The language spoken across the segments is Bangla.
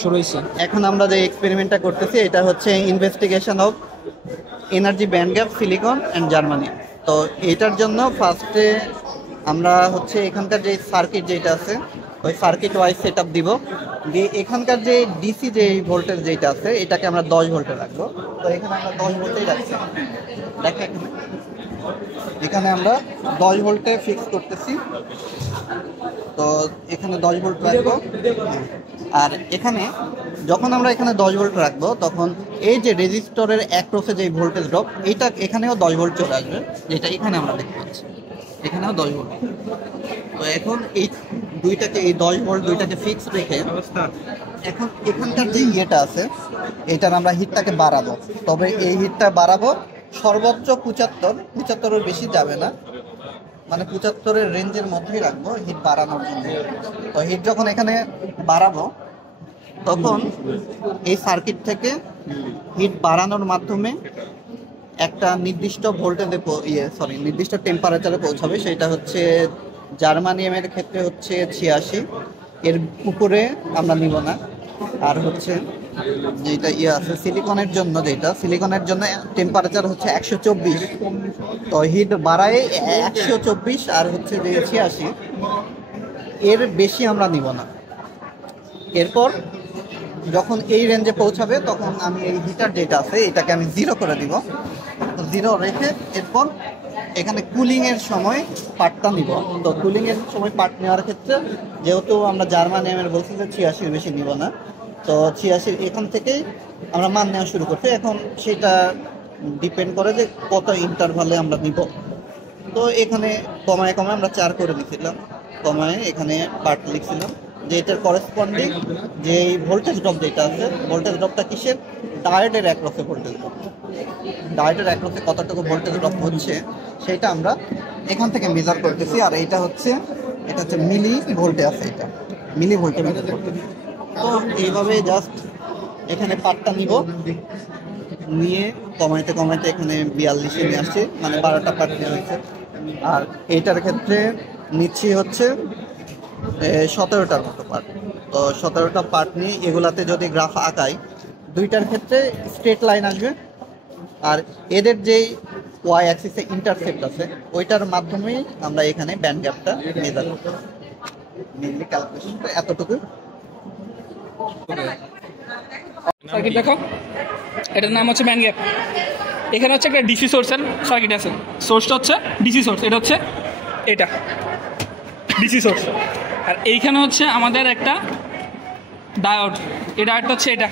শুরু হয়েছে। এখন আমরা যে এক্সপেরিমেন্টটা করতেছি এটা হচ্ছে investigation of energy band gap silicon and germanium. তো এটার জন্য ফার্স্টে আমরা হচ্ছে এখানকার যে সার্কিট যেটা আছে ওই সার্কিট ওয়াইজ সেট আপ দিব, দিয়ে এখানকার যে ডিসি যে ভোল্টেজ যেটা আছে এটাকে আমরা 10 ভোল্টে রাখবো। তো এখানে আমরা 10 ভোল্টেই রাখছি। দেখো এখানে আমরা 10 ভোল্টে ফিক্স করতেছি। তো এখানে 10 ভোল্ট রাখবো। আর এখানে যখন আমরা এখানে 10 ভোল্ট রাখবো তখন এই যে রেজিস্টরের অ্যাক্রসে যে ভোল্টেজ ড্রপ এইটা এখানেও 10 ভোল্ট চলে আসবে, যেটা এখানে আমরা দেখতে পাচ্ছি এখানেও 10 ভোল্ট। তো এখন এই দুইটাকে এই 10 ভোল্ট দুইটাকে ফিক্স রেখে এখন এখানকার যে ইয়েটা আছে এটার আমরা হিটটাকে বাড়াবো। তবে এই হিটটা বাড়াবো সর্বোচ্চ 75-এর বেশি যাবে না, মানে 75-এর রেঞ্জের মধ্যেই রাখবো হিট বাড়ানোর জন্য। তো হিট যখন এখানে বাড়াবো তখন এই সার্কিট থেকে হিট বাড়ানোর মাধ্যমে একটা নির্দিষ্ট ভোল্টেজে নির্দিষ্ট টেম্পারেচারে পৌঁছাবে। সেটা হচ্ছে জার্মানিয়ামের ক্ষেত্রে হচ্ছে 86, এর উপরে আমরা নিব না। আর হচ্ছে যেটা আছে সিলিকনের জন্য সিলিকনের জন্য টেম্পারেচার হচ্ছে 124। তো হিট বাড়ায় 124 আর হচ্ছে যে 86, এর বেশি আমরা নিব না। এরপর যখন এই রেঞ্জে পৌঁছাবে তখন আমি এই হিটার যেটা আছে এটাকে আমি 0 করে দিব। 0 রেখে এরপর এখানে কুলিংয়ের সময় পার্টটা নিব। তো কুলিংয়ের সময় পার্ট নেওয়ার ক্ষেত্রে যেহেতু আমরা জার্মানিয়ামের বলছি যে 86-এর বেশি নিব না, তো 86 এখান থেকেই আমরা মান নেওয়া শুরু করছি। এখন সেটা ডিপেন্ড করে যে কত ইন্টারভালে আমরা নিব। তো এখানে কমায় আমরা 4 করে দিয়েছিলাম, কমায় এখানে পার্ট লিখছিলাম যে এটার করেসপন্ডিং যে ভোল্টেজ ড্রপ যেটা আছে ভোল্টেজ ড্রপটা কিসের, ডায়োডের অ্যাক্রসে ভোল্টেজ ড্রপ। ডায়োডের অ্যাক্রসে কতটুকু ভোল্টেজ ড্রপ হচ্ছে সেটা আমরা এখান থেকে মেজার করতেছি। আর এটা হচ্ছে মিলি ভোল্টে আছে, এটা মিলি ভোল্টে মেজার করতেছি। তো এইভাবে জাস্ট এখানে পার্টটা নিব, নিয়ে কমাইতে এখানে 42-এ নিয়ে আসছি, মানে 12টা পার্ট নিয়ে হয়েছে। আর এইটার ক্ষেত্রে নিচ্ছি হচ্ছে 17টার মতো পার্ট। তো 17টা পার্ট নিয়ে এগুলাতে যদি গ্রাফ আঁকাই দুইটার ক্ষেত্রে স্ট্রেট লাইন আসবে। আর এদের যেই ওয়াই অ্যাক্সিসে ইন্টারসেপ্ট আছে ওইটার মাধ্যমেই আমরা এখানে ব্যান্ড গ্যাপটা মেজার করব। মেইনলি ক্যালকুলেশনটা এতটুকু। সার্কিট দেখো, এটার নাম হচ্ছে ব্যান্ড গ্যাপ। এখানে হচ্ছে একটা ডিসি সোর্সের সার্কিট আছে, সোর্সটা হচ্ছে ডিসি সোর্স, এটা হচ্ছে এটা ডিসি সোর্স। আর এইখানে হচ্ছে আমাদের একটা ডায়োড, এই ডায়োডটা হচ্ছে এটা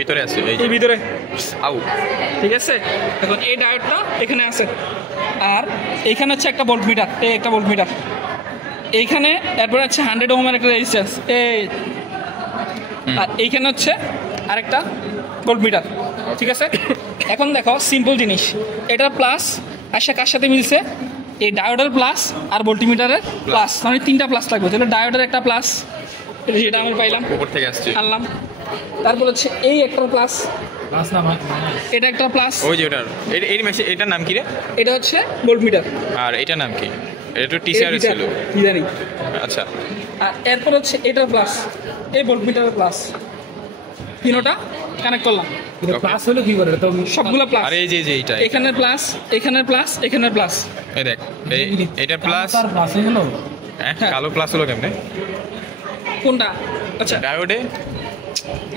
ভিতরে আছে, এই ভিতরে আউ, ঠিক আছে। এখন এই ডায়োডটা এখানে আছে, আর এইখানে হচ্ছে একটা ভোল্টমিটার, এই একটা ভোল্টমিটার এইখানে, এরপরে হচ্ছে 100 ওহমের একটা রেজিস্ট্যান্স এই, আর এইখানে হচ্ছে আরেকটা ভোল্টমিটার, ঠিক আছে। এখন দেখো সিম্পল জিনিস, এটার প্লাস আসে কার সাথে মিলছে, এই ডায়োডের প্লাস আর ভোল্টমিটারের প্লাস, মানে 3টা প্লাস লাগবে। তাহলে ডায়োডের একটা প্লাস যেটা আমি পাইলাম উপর থেকে আসছে, আনলাম। তারপর হচ্ছে এই একটা প্লাস, এটা একটা প্লাস, ওই যে ওটার এটার নাম কি রে? এটা হচ্ছে ভোল্টমিটার। আর এটার নাম কি? এটা তো টিসিআর ছিল, কি জানি। আচ্ছা, আর এরপর হচ্ছে এটার প্লাস, এই ভোল্টমিটারের প্লাস, তিনটা কানেক্ট করলাম। প্লাস হলো কি করে? তো সবগুলো প্লাস। আর এই যে এইটা এখানের প্লাস, এখানের প্লাস, এখানের প্লাস, এই দেখ এটা প্লাস, আর প্লাস হয়ে গেল। হ্যাঁ, কালো প্লাস হলো কেমনে? কোনটা? আচ্ছা, ডায়োডে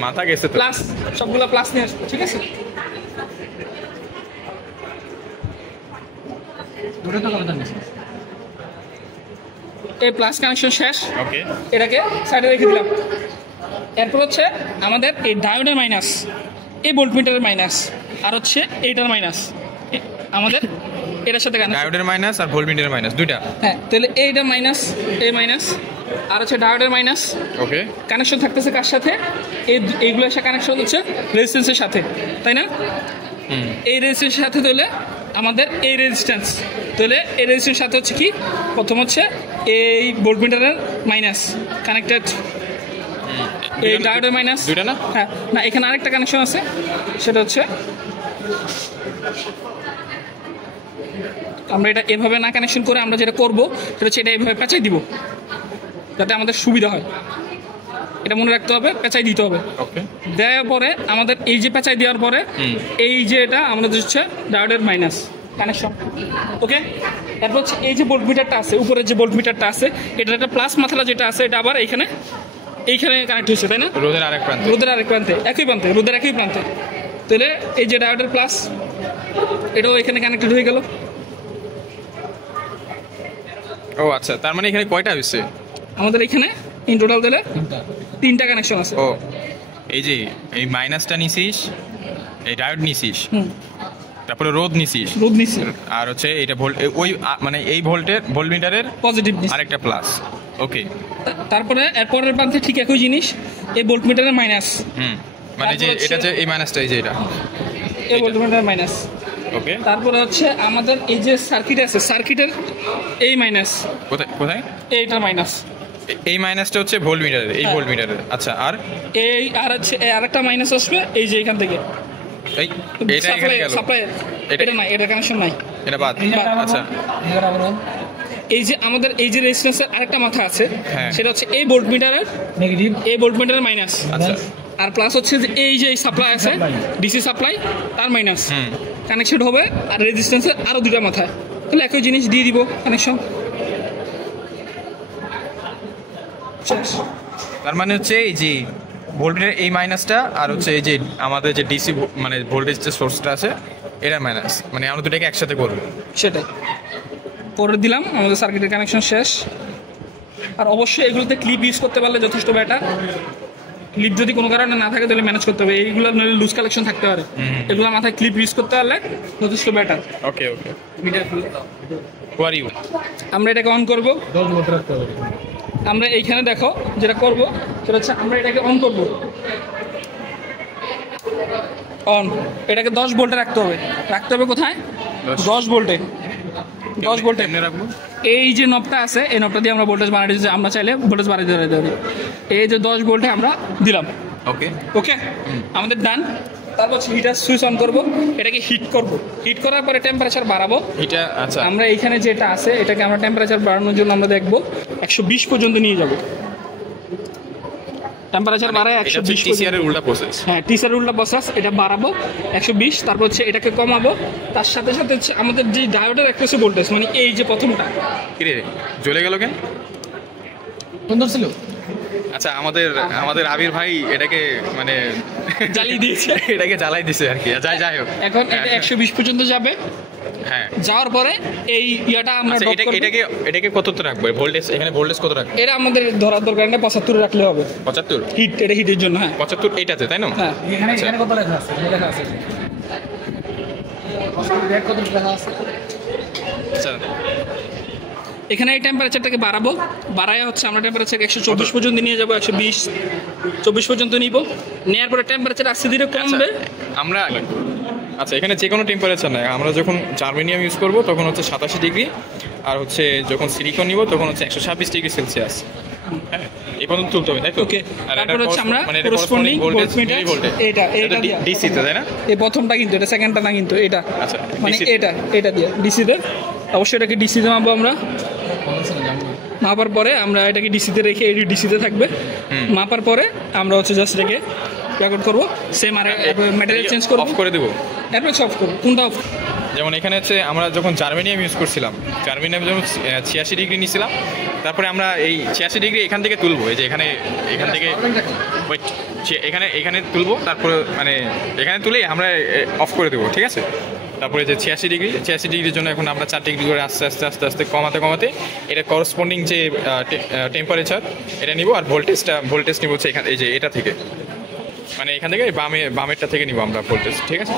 মাথা গেছে তো। প্লাস, সবগুলো প্লাস নিয়ে আসবে, ঠিক আছে। ওটা তো কথা জানিস। এই প্লাস কানেকশন শেষ, ওকে, এটাকে সাইডে রেখে দিলাম। এরপর হচ্ছে আমাদের এই ডায়োডের মাইনাস, এই ভোল্টমিটারের মাইনাস, আর হচ্ছে এইটার মাইনাস আমাদের এটার সাথে কানেক্ট, ডায়োডের মাইনাস আর ভোল্টমিটারের মাইনাস দুইটা। হ্যাঁ, তাহলে এইটা মাইনাস, এই মাইনাস, আর হচ্ছে ডায়োডের মাইনাস। ওকে, কানেকশন থাকতেছে কার সাথে? এইগুলোর সাথে কানেকশন হচ্ছে রেজিস্ট্যান্সের সাথে, তাই না? এই রেজিস্ট্যান্সের সাথে তাহলে আমাদের এই রেজিস্ট্যান্স, তাহলে এই রেজিস্ট্যান্সের সাথে হচ্ছে কি, প্রথম হচ্ছে এই ভোল্টমিটারের মাইনাস কানেক্টেড, এই ডায়োডের মাইনাস দুইটা না? হ্যাঁ, না, এখানে আরেকটা কানেকশন আছে, সেটা হচ্ছে আমরা এটা এভাবে না কানেকশন করে আমরা যেটা করবো সেটা হচ্ছে এটা এভাবে পেঁচাই দিব, যাতে আমাদের সুবিধা হয়। এটা মনে রাখতে হবে, পেঁচাই দিতে হবে। ওকে দেওয়ার পরে আমাদের এই যে পেঁচাই দেওয়ার পরে এই যে এটা আমাদের হচ্ছে ডায়োডের মাইনাস কানেকশন। ওকে, তারপর হচ্ছে এই যে ভোল্ট মিটারটা আছে, উপরের যে ভোল্ট মিটারটা আছে, এটার একটা প্লাস মাথাটা যেটা আছে এটা আবার এইখানে কানেক্ট হচ্ছে, তাই না? রোদের আরেক প্রান্তে। রোদের আরেক প্রান্তে, একই প্রান্তে, রোদের একই প্রান্তে। তাহলে এই যে ডায়োডের প্লাস এটাও এখানে কানেক্টেড হয়ে গেল। ও আচ্ছা, তার মানে এখানে কয়টা হয়েছে? আমাদের এখানে ইন টোটাল দিলে 3টা কানেকশন আছে। ও এই যে এই মাইনাসটা নিছিস, এই ডায়োড নিছিস, তারপরে রোদ নিছিস, রোদ নিচ্ছি, আর হচ্ছে এটা ভোল্ট ওই মানে এই ভোল্ট মিটারের পজিটিভ আরেকটা প্লাস। ওকে, তারপরে এরপরের প্রান্তে ঠিক একই জিনিস, এই ভোল্ট মিটারের মাইনাস, মানে যে তারপর এটা হচ্ছে যে এই মাইনাসটা, এই যে এটা। এই ভোল্ট মিটারের মাইনাস। ওকে, তারপরে হচ্ছে আমাদের এই যে সার্কিট আছে, সার্কিটের এই মাইনাস, কোথায় কোথায়? এইটার মাইনাস। এই মাইনাসটা হচ্ছে ভোল্ট মিটারের, এই ভোল্ট মিটারের। আচ্ছা, আর এই আর হচ্ছে আরেকটা মাইনাস আসবে এই যে এখান থেকে এই এটা এখানে গেল, সাপ্লাই, এটা নাই, এটা কানেকশন নাই, এটা বাদ। আচ্ছা, এই যে আমাদের এই যে রেজিস্ট্যান্সের আরেকটা মাথা আছে, হ্যাঁ। সেটা হচ্ছে এই ভোল্ট মিটারের নেগেটিভ এই ভোল্ট মিটারের মাইনাস। আচ্ছা, আর প্লাস হচ্ছে যে এই যে সাপ্লাই আছে, ডিসি সাপ্লাই, তার মাইনাস কানেকশন হবে। আর রেজিস্ট্যান্সের আরো 2টা মাথা, তাহলে একই জিনিস দিয়ে দিব কানেকশন। তার মানে হচ্ছে এই যে ভোল্টের এই মাইনাসটা আর হচ্ছে এই যে আমাদের যে ডিসি মানে ভোল্টেজ যে সোর্সটা আছে এটার মাইনাস, মানে আমরা দুটাকে একসাথে করবো। সেটাই করে দিলাম, আমাদের সার্কিটের কানেকশন শেষ। আর অবশ্যই এগুলোতে ক্লিপ ইউজ করতে পারলে যথেষ্ট বেটার। ক্লিপ যদি কোনো কারণে না থাকে তাহলে ম্যানেজ করতে হবে, এইগুলো নইলে লুজ কালেকশন থাকতে পারে। এগুলো মাথায় ক্লিপ ইউজ করতে পারলে যথেষ্ট better. Okay okay, who are you? আমরা এটাকে অন করব। 10 ভোল্ট রাখতে হবে। আমরা এইখানে দেখো যেটা করব সেটা হচ্ছে আমরা এটাকে অন করব, অন। এটাকে 10 ভোল্টে রাখতে হবে কোথায়? 10 ভোল্টে, 10 ভোল্টে এমনি রাখবো। এই যে নবটা আছে, এই নবটা দিয়ে আমরা ভোল্টেজ বাড়াই দিচ্ছি, আমরা চাইলে ভোল্টেজ বাড়াই দিতে পারি। এই যে 10 ভোল্টে আমরা দিলাম। ওকে ওকে, আমাদের ডান। তারপর হিটার সুইচ অন করব, এটাকে হিট করব। হিট করার পরে টেম্পারেচার বাড়াবো। এটা আচ্ছা, আমরা এইখানে যেটা আছে এটাকে আমরা টেম্পারেচার বাড়ানোর জন্য আমরা দেখব 120 পর্যন্ত নিয়ে যাব। টেম্পারেচার বাড়ায় 120 টিসিআর এর উল্টা প্রসেস। হ্যাঁ, টিসার উল্টা প্রসেস। এটা বাড়াবো 120, তারপর হচ্ছে এটাকে কমাবো। তার সাথে সাথে হচ্ছে আমাদের যে ডায়োডের অ্যাক্টিভ ভোল্টেজ, মানে এই যে প্রথমটা, কি রে জ্বলে গেল কেন? সুন্দর ছিল। আচ্ছা, আমাদের আবির ভাই এটাকে মানে জ্বালিয়ে দিয়েছে, এটাকে জ্বালাই দিছে আর কি। যাই হোক, এখন এটা 120 পর্যন্ত যাবে। হ্যাঁ, যাওয়ার পরে এই ইয়াটা আমরা আচ্ছা, ড্রপ করব। এটাকে কত রাখবো ভোল্টেজ? এখানে ভোল্টেজ কত রাখবো? এটা আমাদের ধরার দরকার নেই, 75 রাখলে হবে। 75? হিট, এটা হিটের জন্য। হ্যাঁ 75 এইটাতে, তাই না? হ্যাঁ, এখানে কত লেখা আছে? লেখা আছে রেট কত লেখা আছে? আচ্ছা, এখানে এই টেম্পারেচারটাকে বাড়াবো। বাড়ায় হচ্ছে আমরা টেম্পারেচারকে 124 পর্যন্ত নিয়ে যাবো, 120 24 পর্যন্ত নিব। নেওয়ার পরে টেম্পারেচার আস্তে ধীরে কমবে। আমরা আচ্ছা, এখানে যে কোনো টেম্পারেচার নাই। আমরা যখন জার্মেনিয়াম ইউজ করব তখন হচ্ছে 87 ডিগ্রি, আর হচ্ছে যখন সিলিকন নিব তখন হচ্ছে 126 ডিগ্রি সেলসিয়াস। হ্যাঁ, এই পর্যন্ত তুলতে হবে, তাই তো? ওকে, আর তারপর হচ্ছে আমরা মানে corresponding ভোল্টেজ voltmeter, এটা দিয়া ডিসি তে, তাই না? এই প্রথমটা কিন্তু, এটা সেকেন্ডটা না কিন্তু, এটা আচ্ছা, মানে DC এটা দিয়ে ডিসিতে। অবশ্যই এটাকে ডিসিতে মাপবো আমরা। মাপার পরে আমরা এটাকে ডিসিতে রেখে এটি ডিসিতে থাকবে। মাপার পরে আমরা হচ্ছে জাস্ট রেখে প্যাকেট করবো। সেম আর ম্যাটেরিয়াল চেঞ্জ করবো, অফ করে দেবো। এরপর অফ করবো। কোনটা অফ? যেমন এখানে হচ্ছে আমরা যখন জার্মেনিয়াম ইউজ করছিলাম, জার্মেনিয়াম যখন 86 ডিগ্রি নিয়েছিলাম, তারপরে আমরা এই 86 ডিগ্রি এখান থেকে তুলবো। এই যে এখান থেকে এখানে তুলবো, তারপরে মানে এখানে তুলে আমরা অফ করে দেবো, ঠিক আছে? তারপরে যে 86 ডিগ্রির জন্য এখন আমরা 4 ডিগ্রি করে আস্তে আস্তে কমাতে এটা করসপন্ডিং যে টেম্পারেচার এটা নিব। আর ভোল্টেজ নিব হচ্ছে এখানে, এই যে এটা থেকে, মানে এখান থেকে বামেরটা থেকে নিব আমরা ভোল্টেজ, ঠিক আছে?